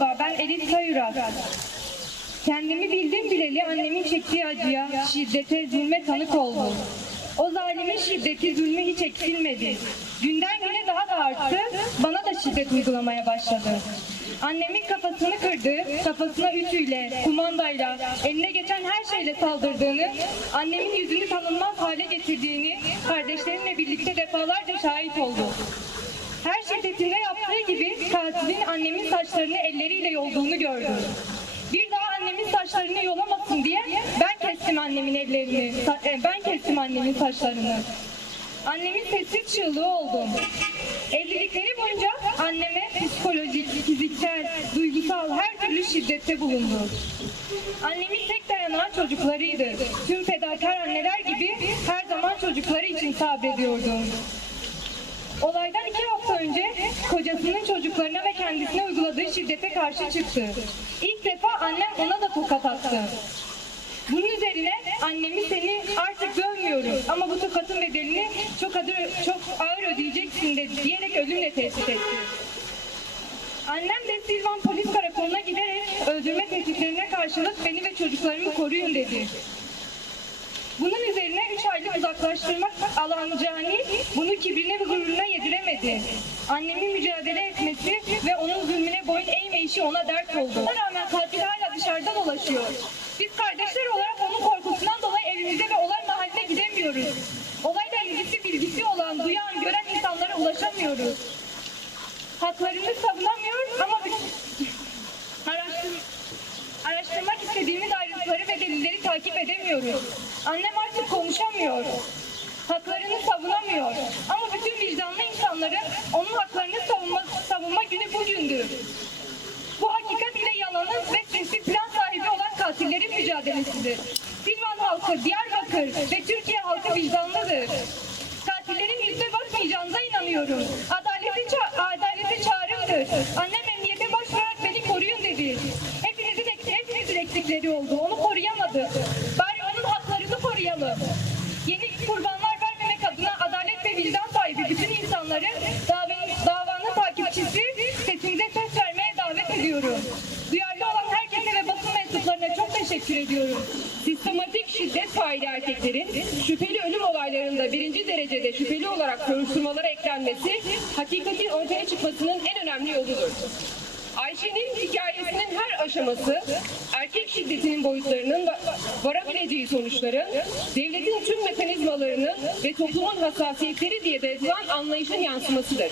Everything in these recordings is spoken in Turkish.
Ben Elif Sayurak. Kendimi bildim bileli annemin çektiği acıya, şiddete, zulme tanık oldum. O zalimin şiddeti, zulmü hiç eksilmedi. Günden güne daha da arttı, bana da şiddet uygulamaya başladı. Annemin kafasını kırdı, kafasına ütüyle, kumandayla, eline geçen her şeyle saldırdığını, annemin yüzünü tanınmaz hale getirdiğini kardeşlerimle birlikte defalarca şahit oldum. Şiddetinde yaptığı gibi katilin annemin saçlarını elleriyle yolduğunu gördüm. Bir daha annemin saçlarını yolamasın diye ben kestim annemin ellerini, e, ben kestim annemin saçlarını. Annemin sessiz çığlığı oldum. Evlilikleri boyunca anneme psikolojik, fiziksel, duygusal her türlü şiddette bulundu. Annemin tek dayanağı çocuklarıydı. Tüm fedakar anneler gibi her zaman çocukları için sabrediyordu. Önce kocasının çocuklarına ve kendisine uyguladığı şiddete karşı çıktı. İlk defa annem ona da tokat attı. Bunun üzerine annemi seni artık dövmüyorum ama bu tokatın bedelini çok, adı, çok ağır ödeyeceksin de diyerek ölümle tehdit etti. Annem de Silvan polis karakoluna giderek öldürme tehditlerine karşılık beni ve çocuklarımı koruyun dedi. Bunun üzerine üç aylık uzaklaştırmak alan Cani bunu kibrine ve gururuna yediremedi. Annemin mücadele etmesi ve onun zulmüne boyun eğmeyişi ona dert oldu. Buna rağmen katil hala dışarıda dolaşıyor. Biz kardeşler olarak onun korkusundan dolayı evimize ve olay mahalline gidemiyoruz. Olayla ilgisi bilgisi olan, duyan, gören insanlara ulaşamıyoruz. Haklarını savunamıyor takip edemiyoruz. Annem artık konuşamıyor. Haklarını savunamıyor. Ama bütün vicdanlı insanların onun haklarını savunma, savunma günü bugündür. Bu hakikat ile yalanın ve sinsi plan sahibi olan katillerin mücadelesidir. Silvan halkı, Diyarbakır ve Türkiye halkı vicdanlıdır. Katillerin yüzüne bakmayacağınıza inanıyorum. Adalete, ça- adalete çağrımdır. Annem emniyete başvurarak beni koruyun dedi. Hepinizin, hepinizin eksikleri oldu. Onu koruyamadı. Ediyorum. Duyarlı olan herkese ve basın mensuplarına çok teşekkür ediyorum. Sistematik şiddet faili erkeklerin şüpheli ölüm olaylarında birinci derecede şüpheli olarak soruşturmalara eklenmesi hakikatin ortaya çıkmasının en önemli yoludur. Ayşe'nin hikayesinin her aşaması erkek şiddetinin boyutlarının va- varabileceği sonuçların devletin tüm mekanizmalarının ve toplumun hassasiyetleri diye dayatılan anlayışın yansımasıdır.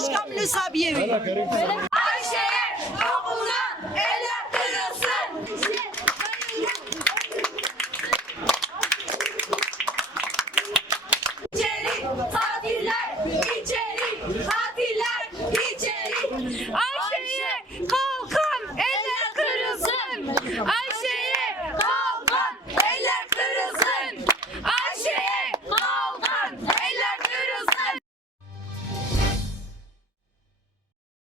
Çekirin, şaba vahşeti